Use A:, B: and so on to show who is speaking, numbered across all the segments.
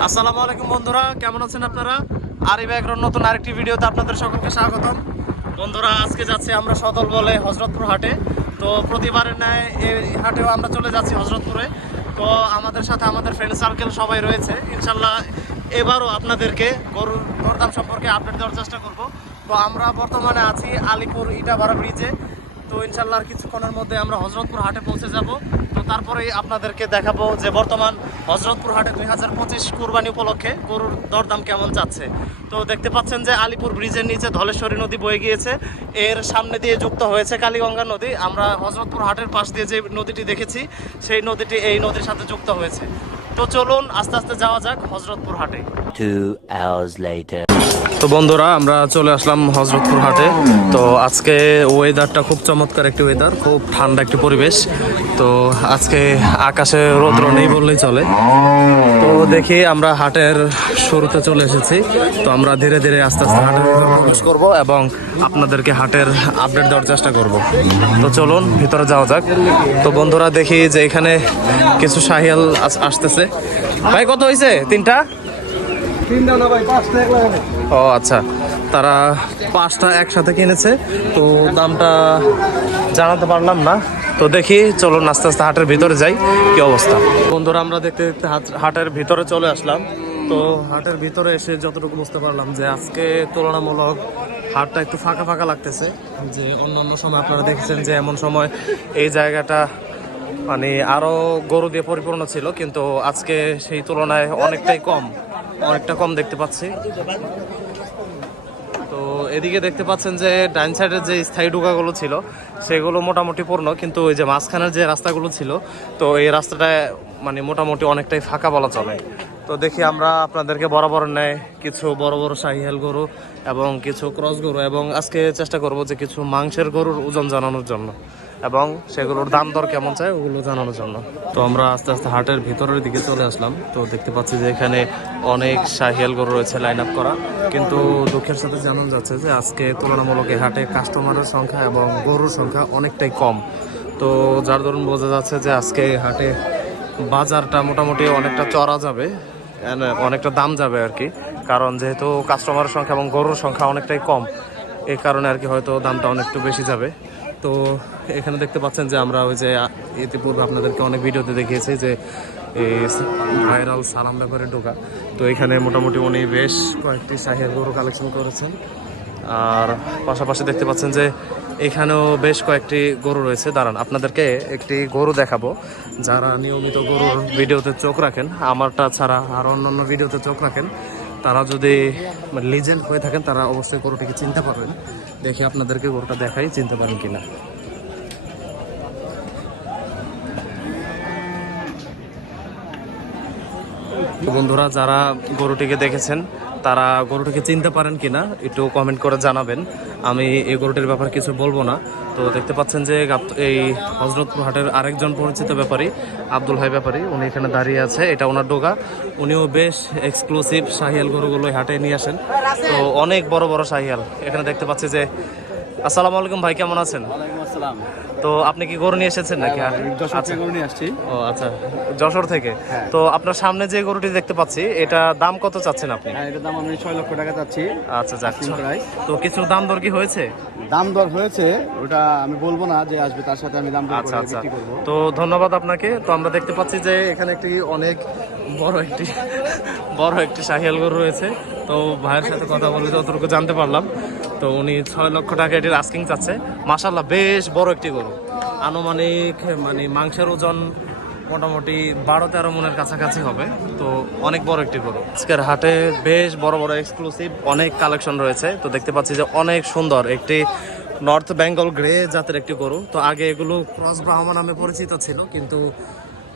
A: আসসালামু আলাইকুম বন্ধুরা, কেমন আছেন আপনারা? আরিফ এগ্রোর নতুন আরেকটি ভিডিওতে আপনাদের সকলকে স্বাগতম। বন্ধুরা, আজকে যাচ্ছি আমরা সদল বলে হজরতপুর হাটে। তো প্রতিবারের ন্যায় এই হাটেও আমরা চলে যাচ্ছি হজরতপুরে। তো আমাদের সাথে আমাদের ফ্রেন্ড সার্কেল সবাই রয়েছে। ইনশাল্লাহ এবারও আপনাদেরকে গরুর দরদাম সম্পর্কে আপডেট দেওয়ার চেষ্টা করব। তো আমরা বর্তমানে আছি আলিপুর ইটাভাড়া ব্রিজে তো ইনশাল্লাহ কিছুক্ষণের মধ্যে আমরা হজরতপুর হাটে পৌঁছে যাব। তারপরেই আপনাদেরকে দেখাবো যে বর্তমান হজরতপুর হাটে দুই হাজার পঁচিশ কুরবানি উপলক্ষে গরুর দরদাম কেমন যাচ্ছে। তো দেখতে পাচ্ছেন যে আলিপুর ব্রিজের নিচে ধলেশ্বরী নদী বয়ে গিয়েছে। এর সামনে দিয়ে যুক্ত হয়েছে কালীগঙ্গা নদী। আমরা হজরতপুর হাটের পাশ দিয়ে যে নদীটি দেখেছি, সেই নদীটি এই নদীর সাথে যুক্ত হয়েছে। তো চলুন আস্তে আস্তে যাওয়া যাক হজরতপুর হাটে. তো বন্ধুরা, আমরা চলে আসলাম হজরতপুর হাটে। তো আজকে ওয়েদারটা খুব চমৎকার একটি ওয়েদার খুব ঠান্ডা একটি পরিবেশ। তো আজকে আকাশে রৌদ্র নেই বললেই চলে। তো দেখি আমরা হাটের শুরুতে চলে এসেছি। তো আমরা ধীরে ধীরে আস্তে আস্তে হাটের প্রবেশ করব এবং আপনাদেরকে হাটের আপডেট দেওয়ার চেষ্টা করব। তো চলুন, ভিতরে যাওয়া যাক। তো বন্ধুরা, দেখি যে এখানে কিছু সাহিয়াল আস- আসতেছে। ভাই, কত হয়েছে তিনটা? ও আচ্ছা। তারা পাঁচটা একসাথে কিনেছে, তো দামটা জানাতে পারলাম না। তো দেখি, চলুন আস্তে আস্তে হাটের ভিতরে যাই, কি অবস্থা। বন্ধুরা, আমরা দেখতে দেখতে হাট- হাটের ভিতরে চলে আসলাম। তো হাটের ভিতরে এসে যতটুকু বুঝতে পারলাম যে আজকে তুলনামূলক হাটটা একটু ফাঁকা ফাঁকা লাগতেছে। যে অন্য অন্য সময় আপনারা দেখেছেন যে এমন সময় এই জায়গাটা মানে আরও গরু দিয়ে পরিপূর্ণ ছিল, কিন্তু আজকে সেই তুলনায় অনেকটাই কম। অনেকটা কম দেখতে পাচ্ছি। তো এদিকে দেখতে পাচ্ছেন যে ডাইন সাইডের যে স্থায়ী ডুকাগুলো ছিল, সেগুলো মোটামুটি পূর্ণ, কিন্তু ওই যে মাঝখানের যে রাস্তাগুলো ছিল, তো এই রাস্তাটা মানে মোটামুটি অনেকটাই ফাঁকা বলা চলে। তো দেখি আমরা আপনাদেরকে বরাবর নেয় কিছু বড় বড় শাহিয়াল গরু এবং কিছু ক্রস গরু, এবং আজকে চেষ্টা করব যে কিছু মাংসের গরুর ওজন জানানোর জন্য। এবং সেগুলোর দাম দর কেমন চাই ওগুলো জানানোর জন্য। তো আমরা আস্তে আস্তে হাটের ভিতরের দিকে চলে আসলাম। তো দেখতে পাচ্ছি যে এখানে অনেক শাহিয়াল গরু রয়েছে লাইন আপ করা। কিন্তু দুঃখের সাথে জানানো যাচ্ছে যে আজকে তুলনামূলক হাটে কাস্টমারের সংখ্যা এবং গরুর সংখ্যা অনেকটাই কম। তো যার দরুন বোঝা যাচ্ছে যে আজকে হাটে বাজারটা মোটামুটি অনেকটা চড়া যাবে অনেকটা দাম যাবে আর কি। কারণ যেহেতু কাস্টমারের সংখ্যা এবং গরুর সংখ্যা অনেকটাই কম এই কারণে আর কি হয়তো দামটা অনেকটু বেশি যাবে। তো এখানে দেখতে পাচ্ছেন যে আমরা ওই যে ইতিপূর্বে আপনাদেরকে অনেক ভিডিওতে দেখিয়েছি যে ভাইরাল সালাম ব্যাপারে ঢোকা। তো এখানে মোটামুটি উনি বেশ কয়েকটি শাহের গরু কালেকশন করেছেন। আর পাশাপাশি দেখতে পাচ্ছেন যে এখানেও বেশ কয়েকটি গরু রয়েছে। দাঁড়ান, আপনাদেরকে একটি গরু দেখাবো। যারা নিয়মিত গরুর ভিডিওতে চোখ রাখেন, আমারটা ছাড়া আর অন্য অন্য ভিডিওতে চোখ রাখেন তারা যদি লিজেন্ড হয়ে থাকেন, তারা অবশ্যই গরুটিকে চিনতে পারবেন। দেখি আপনাদেরকে গরুটা দেখাই, চিনতে পারেন কিনা। বন্ধুরা, যারা গরুটিকে দেখেছেন তারা গরুটিকে চিনতে পারেন কিনা, একটু কমেন্ট করে জানাবেন। আমি এই গরুটির ব্যাপারে কিছু বলব না। তো দেখতে পাচ্ছেন যে এই হজরতপুর হাটের আরেকজন পরিচিত ব্যাপারী, আব্দুল ভাই ব্যাপারী, উনি এখানে দাঁড়িয়ে আছে। এটা ওনার ডোগা। উনিও বেশ এক্সক্লুসিভ শাহিয়াল গরুগুলো হাটে নিয়ে আসেন। তো অনেক বড় বড় শাহিয়াল এখানে দেখতে পাচ্ছি যে, আসসালামু আলাইকুম ভাই, কেমন আছেন? তো আপনি কি গরু নিয়ে এসেছেন নাকি? আচ্ছা।
B: গরু নিয়ে আসছি।
A: ও আচ্ছা। যশোর থেকে? তো আপনার সামনে যে গরুটি দেখতে পাচ্ছি এটা দাম কত চাচ্ছেন আপনি?
B: হ্যাঁ এটার দাম আমি ছয় লক্ষ টাকা চাচ্ছি।
A: আচ্ছা যাক। তো কিছু দাম দর কি হয়েছে?
B: দাম দর হয়েছে ওটা আমি বলব না যে আসবে তার সাথে আমি দাম দর
A: আচ্ছা আচ্ছা। তো ধন্যবাদ আপনাকে। তো আমরা দেখতে পাচ্ছি যে এখানে একটি অনেক বড় একটি বড় একটি শাহিয়াল গরু রয়েছে। তো ভাইয়ের সাথে কথা বলে যতটুকু জানতে পারলাম তো উনি ছয় লক্ষ টাকা এটির আস্কিং চাচ্ছে। মাসাল্লাহ বেশ বড় একটি গরু। আনুমানিক মানে মাংসের ওজন মোটামুটি বারো তেরো মনের কাছাকাছি হবে। তো অনেক বড় একটি গরু। আজকের হাটে বেশ বড় বড় এক্সক্লুসিভ অনেক কালেকশন রয়েছে। তো দেখতে পাচ্ছি যে অনেক সুন্দর একটি নর্থ বেঙ্গল গ্রে জাতের একটি গরু। তো আগে এগুলো ক্রস ব্রাহ্মা নামে পরিচিত ছিল, কিন্তু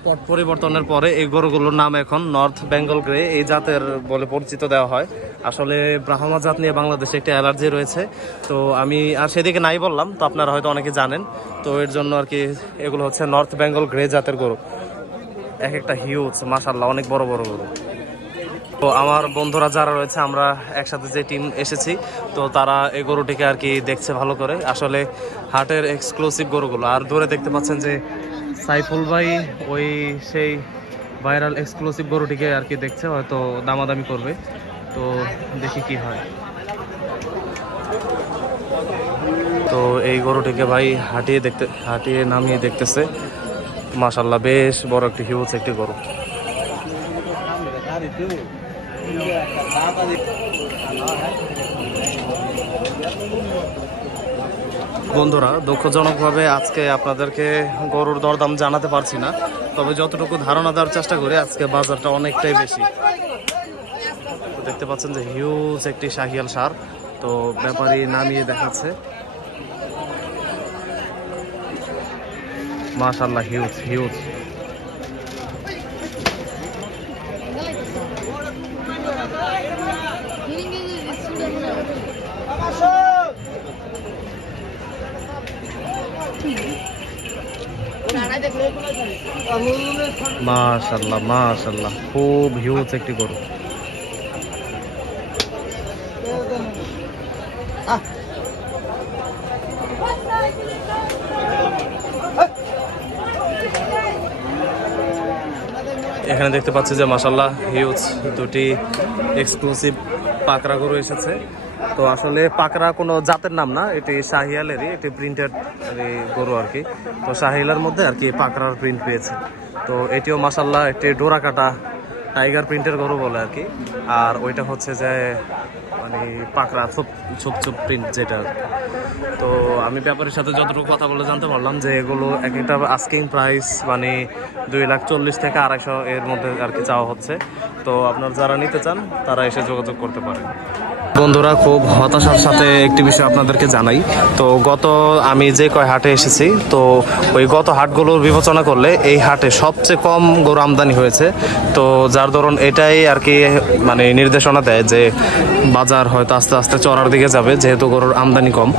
A: পট পরিবর্তনের পরে এই গরুগুলোর নাম এখন নর্থ বেঙ্গল গ্রে এই জাতের বলে পরিচিত দেওয়া হয়। আসলে ব্রাহ্মা জাত নিয়ে বাংলাদেশে একটি অ্যালার্জি রয়েছে। তো আমি আর সেদিকে নাই বললাম, তো আপনারা হয়তো অনেকে জানেন। তো এর জন্য আর কি এগুলো হচ্ছে নর্থ বেঙ্গল গ্রে জাতের গরু। এক একটা হিউজ মাসাল্লাহ অনেক বড় বড় গরু তো আমার বন্ধুরা যারা রয়েছে, আমরা একসাথে যে টিম এসেছি, তো তারা এই গরুটিকে আর কি দেখছে ভালো করে। আসলে হাটের এক্সক্লুসিভ গরুগুলো। আর দূরে দেখতে পাচ্ছেন যে সাইফুল ভাই, ওই সেই ভাইরাল এক্সক্লুসিভ গরুটিকে আর কি দেখছে, হয়তো দামাদামি করবে। তো দেখি কি হয়। তো এই গরুটিকে ভাই হাঁটিয়ে দেখতে, হাঁটিয়ে নামিয়ে দেখতেছে। মাশাল্লাহ বেশ বড় একটি হিউজ একটি গরু। বন্ধুরা, দুঃখজনকভাবে আজকে আপনাদেরকে গরুর দরদাম জানাতে পারছি না, তবে যতটুকু ধারণা দেওয়ার চেষ্টা করি, আজকে বাজারটা অনেকটাই বেশি। দেখতে পাচ্ছেন যে হিউজ একটি শাহিয়াল সার, তো ব্যাপারী নামিয়ে দেখাচ্ছে। মাশাল্লাহ হিউজ হিউজ মাশাল্লাহ মাশাল্লাহ খুব হিউজ একটি গরু। এখানে দেখতে পাচ্ছি যে মাসাল্লাহ হিউজ দুটি এক্সক্লুসিভ পাকড়া গরু এসেছে। তো আসলে পাকড়া কোনো জাতের নাম না, এটি শাহিয়ালেরই, এটি প্রিন্টেড গরু আর কি। তো শাহিয়ালের মধ্যে আর কি পাকড়ার প্রিন্ট পেয়েছে। তো এটিও মাসাল্লাহ একটি ডোরা কাটা টাইগার প্রিন্টের গরু বলে আর কি। আর ওইটা হচ্ছে যে মানে পাকড়া ছোপ ছোপ ছোপ প্রিন্ট যেটা। তো আমি ব্যাপারের সাথে যতটুকু কথা বলে জানতে পারলাম যে এগুলো এক একটা আস্কিং প্রাইস মানে দুই লাখ চল্লিশ থেকে আড়াইশো এর মধ্যে আর কি চাওয়া হচ্ছে। তো আপনার যারা নিতে চান, তারা এসে যোগাযোগ করতে পারেন। বন্ধুরা, খুব হতাশার সাথে একটি বিষয় আপনাদেরকে জানাই। তো গত আমি যে কয় হাটে এসেছি, তো ওই গত হাটগুলোর বিবেচনা করলে এই হাটে সবচেয়ে কম গরু আমদানি হয়েছে। তো যার ধরুন এটাই আর কি মানে নির্দেশনা দেয় যে বাজার হয়তো আস্তে আস্তে চড়ার দিকে যাবে, যেহেতু গরুর আমদানি কম।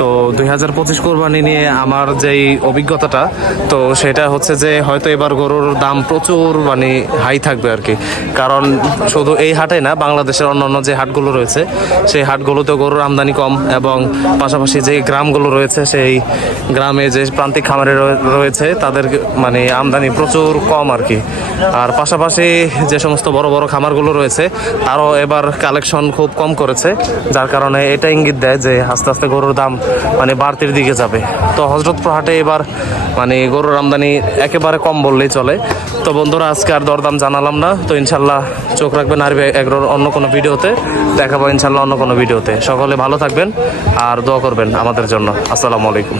A: তো দুই হাজার পঁচিশ কোরবানি নিয়ে আমার যেই অভিজ্ঞতাটা, তো সেটা হচ্ছে যে হয়তো এবার গরুর দাম প্রচুর মানে হাই থাকবে আর কি। কারণ শুধু এই হাটে না, বাংলাদেশের অন্যান্য যে হাটগুলো রয়েছে সেই হাটগুলোতে গরুর আমদানি কম এবং পাশাপাশি যে গ্রামগুলো রয়েছে, সেই গ্রামে যে প্রান্তিক খামারে রয়েছে, তাদের মানে আমদানি প্রচুর কম আর কি। আর পাশাপাশি যে সমস্ত বড় বড় খামারগুলো রয়েছে, তারও এবার কালেকশন খুব কম করেছে, যার কারণে এটা ইঙ্গিত দেয় যে আস্তে আস্তে গরুর দাম মানে বাড়তির দিকে যাবে। তো হজরতপুর হাটে এবার মানে গরুর আমদানি একেবারে কম বললেই চলে। তো বন্ধুরা, আজকে আর দরদাম জানালাম না। তো ইনশাল্লাহ চোখ রাখবেন আর এগ্রোর অন্য কোনো ভিডিওতে। দেখাবো ইনশাল্লাহ অন্য কোনো ভিডিওতে। সকলে ভালো থাকবেন আর দোয়া করবেন আমাদের জন্য। আসসালামু আলাইকুম।